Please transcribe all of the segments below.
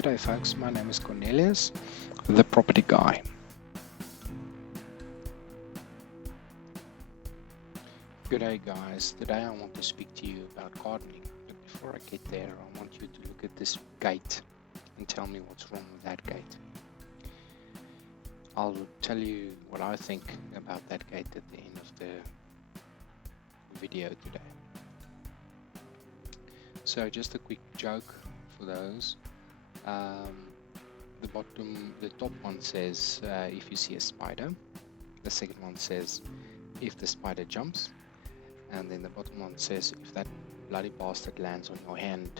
Good day folks, my name is Cornelius, the property guy. Good day guys, today I want to speak to you about gardening, but before I get there I want you to look at this gate and tell me what's wrong with that gate. I'll tell you what I think about that gate at the end of the video today. So just a quick joke for those. The top one says if you see a spider. The second one says if the spider jumps, and then the bottom one says if that bloody bastard lands on your hand.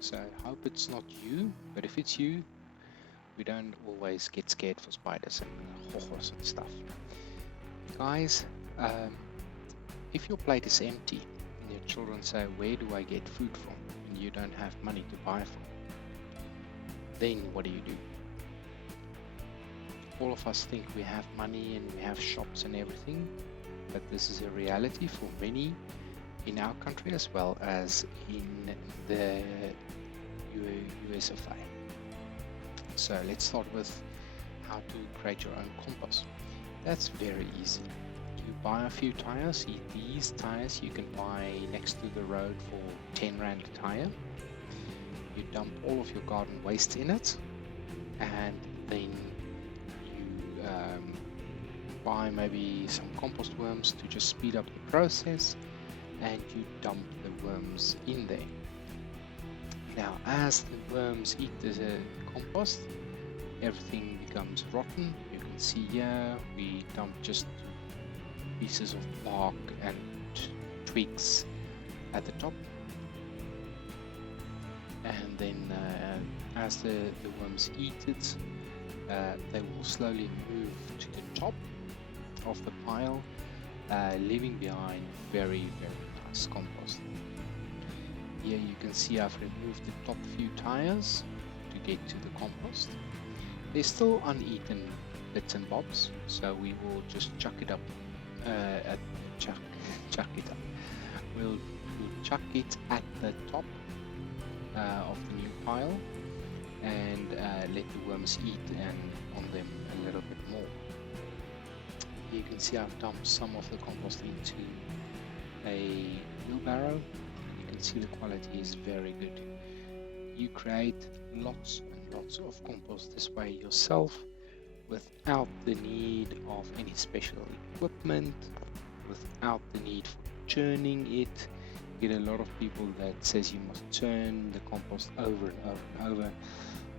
So I hope it's not you, but if it's you, we don't always get scared for spiders and horrors and stuff. Guys, if your plate is empty and your children say, where do I get food from? And you don't have money to buy from, then what do? All of us think we have money and we have shops and everything, but this is a reality for many in our country as well as in the US of A. So let's start with how to create your own compost. That's very easy. You buy a few tires. These tires you can buy next to the road for 10 Rand a tire. You dump all of your garden waste in it, and then you buy maybe some compost worms to just speed up the process, and you dump the worms in there. Now as the worms eat the compost, everything becomes rotten. You can see here we dump just pieces of bark and twigs at the top, and then as the worms eat it, they will slowly move to the top of the pile, leaving behind very nice compost. Here you can see I've removed the top few tires to get to the compost. There's still uneaten bits and bobs, so we will just chuck it up. Chuck it up. We'll chuck it at the top of the new pile and let the worms eat and on them a little bit more. You can see I've dumped some of the compost into a wheelbarrow. You can see the quality is very good. You create lots and lots of compost this way yourself without the need of any special equipment, without the need for churning it. You get a lot of people that says you must turn the compost over and over and over.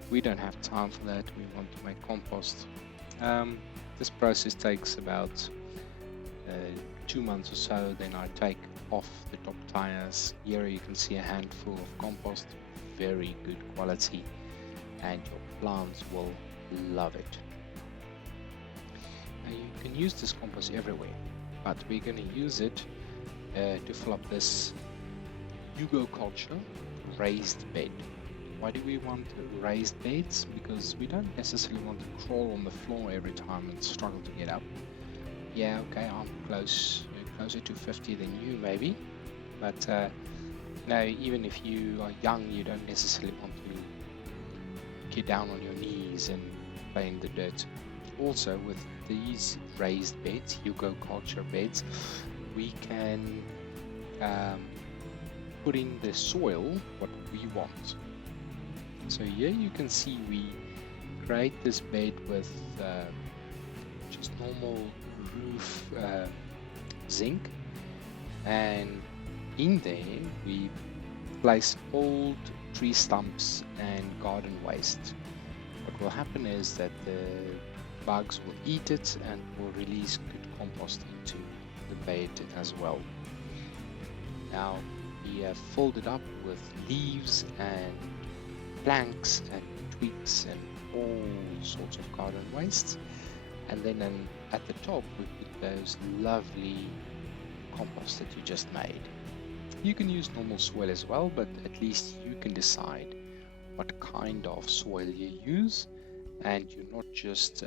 We don't have time for that. We want to make compost. This process takes about 2 months or so. Then I take off the top tires. Here you can see a handful of compost, very good quality, and your plants will love it. Now you can use this compost everywhere, but we're going to use it to fill up this culture raised bed. Why do we want raised beds? Because we don't necessarily want to crawl on the floor every time and struggle to get up. Yeah, okay, I'm closer to 50 than you maybe, but now even if you are young, you don't necessarily want to get down on your knees and play in the dirt. Also with these raised beds, culture beds, we can put in the soil what we want. So here you can see we create this bed with just normal roof zinc, and in there we place old tree stumps and garden waste. What will happen is that the bugs will eat it and will release good compost into the bed as well. Now we have filled it up with leaves and planks and twigs and all sorts of garden wastes, and then at the top we put those lovely compost that you just made. You can use normal soil as well, but at least you can decide what kind of soil you use, and you're not just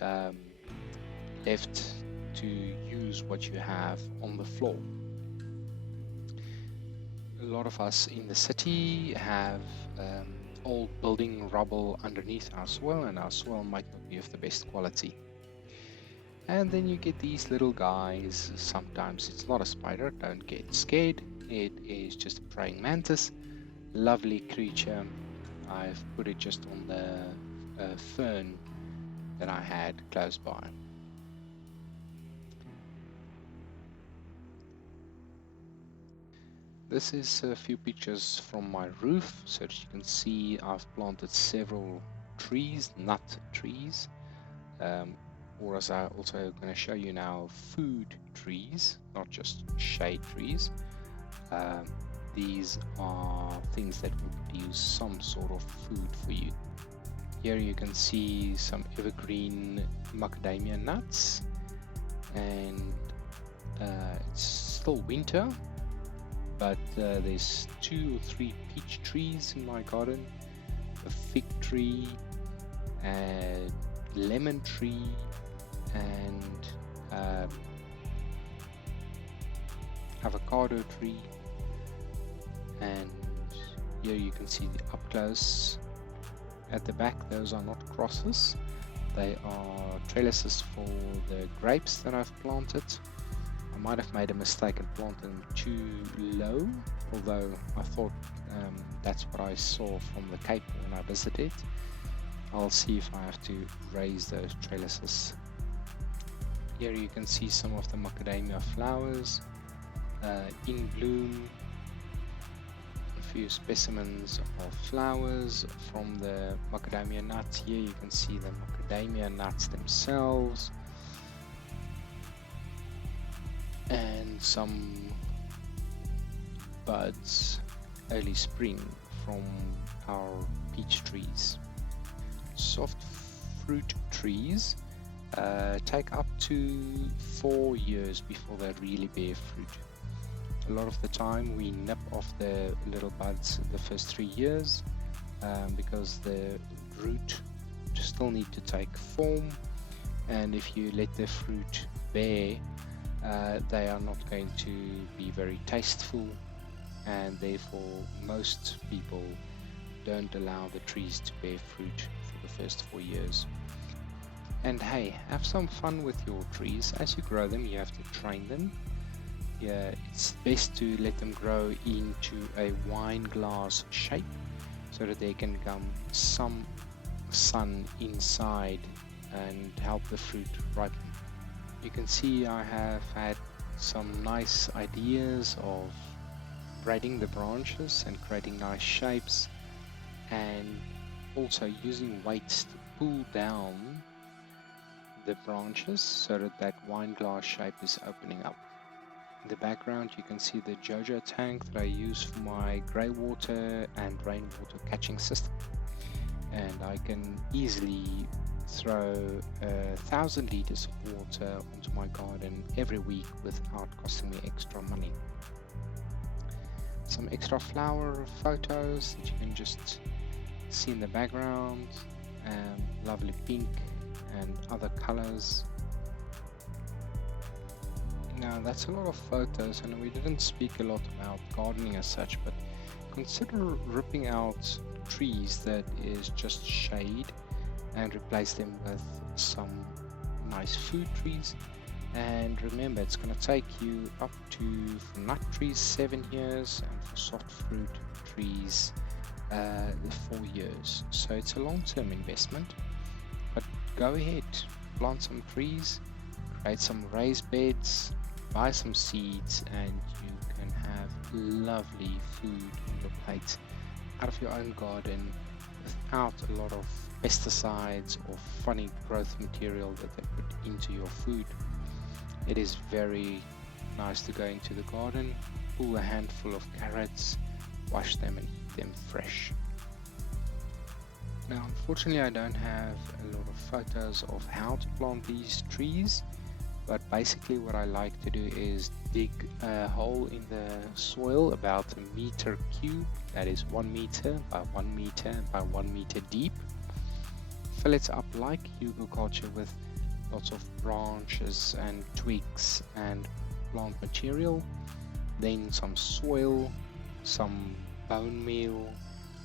left to use what you have on the floor. A lot of us in the city have old building rubble underneath our soil, and our soil might not be of the best quality. And then you get these little guys. Sometimes it's not a spider, don't get scared. It is just a praying mantis. Lovely creature. I've put it just on the fern that I had close by. This is a few pictures from my roof, so that you can see I've planted several trees, nut trees, or as I'm also going to show you now, food trees, not just shade trees. These are things that will produce some sort of food for you. Here you can see some evergreen macadamia nuts, and it's still winter, but there's 2 or 3 peach trees in my garden, a fig tree, a lemon tree, and avocado tree. And here you can see the up close at the back. Those are not crosses, they are trellises for the grapes that I've planted. I might have made a mistake and planted them too low, although I thought that's what I saw from the Cape when I visited. I'll see if I have to raise those trellises. Here you can see some of the macadamia flowers in bloom. A few specimens of flowers from the macadamia nuts. Here you can see the macadamia nuts themselves, and some buds early spring from our peach trees. Soft fruit trees take up to 4 years before they really bear fruit. A lot of the time we nip off the little buds the first 3 years because the root still need to take form, and if you let the fruit bear, they are not going to be very tasteful, and therefore most people don't allow the trees to bear fruit for the first 4 years. And hey, have some fun with your trees. As you grow them, you have to train them. Yeah, it's best to let them grow into a wine glass shape so that they can come some sun inside and help the fruit ripen. You can see I have had some nice ideas of braiding the branches and creating nice shapes, and also using weights to pull down the branches so that that wine glass shape is opening up. In the background you can see the JoJo tank that I use for my grey water and rainwater catching system, and I can easily throw 1,000 liters of water onto my garden every week without costing me extra money. Some extra flower photos that you can just see in the background, lovely pink and other colors. Now that's a lot of photos, and we didn't speak a lot about gardening as such, but consider ripping out trees that is just shade and replace them with some nice food trees. And remember, it's going to take you up to, for nut trees, 7 years, and for soft fruit trees 4 years. So it's a long-term investment, but go ahead, plant some trees, create some raised beds, buy some seeds, and you can have lovely food on your plate out of your own garden without a lot of pesticides or funny growth material that they put into your food. It is very nice to go into the garden, pull a handful of carrots, wash them and eat them fresh. Now unfortunately I don't have a lot of photos of how to plant these trees, but basically what I like to do is dig a hole in the soil about 1 meter cube, that is 1 meter by 1 meter by 1 meter deep. Fill it up like hugelkultur with lots of branches and twigs and plant material, then some soil, some bone meal,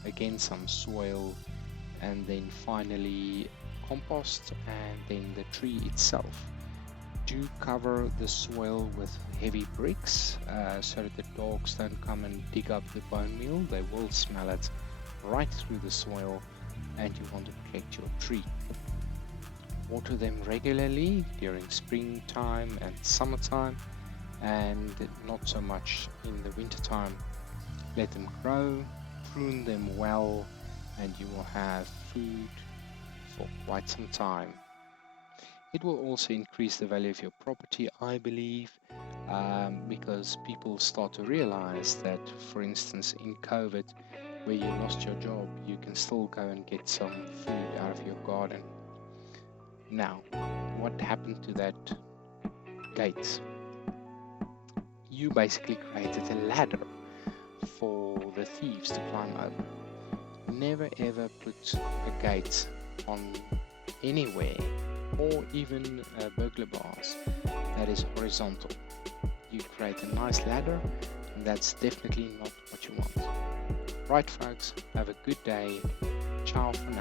again some soil, and then finally compost, and then the tree itself. Do cover the soil with heavy bricks so that the dogs don't come and dig up the bone meal. They will smell it right through the soil, and you want to protect your tree. Water them regularly during springtime and summertime, and not so much in the wintertime. Let them grow, prune them well, and you will have food for quite some time. It will also increase the value of your property, I believe, because people start to realize that, for instance, in COVID, where you lost your job, you can still go and get some food out of your garden. Now, what happened to that gate? You basically created a ladder for the thieves to climb over. Never ever put a gate on anywhere, or even burglar bars that is horizontal. You create a nice ladder, and that's definitely not what you want. Right, folks, have a good day. Ciao for now.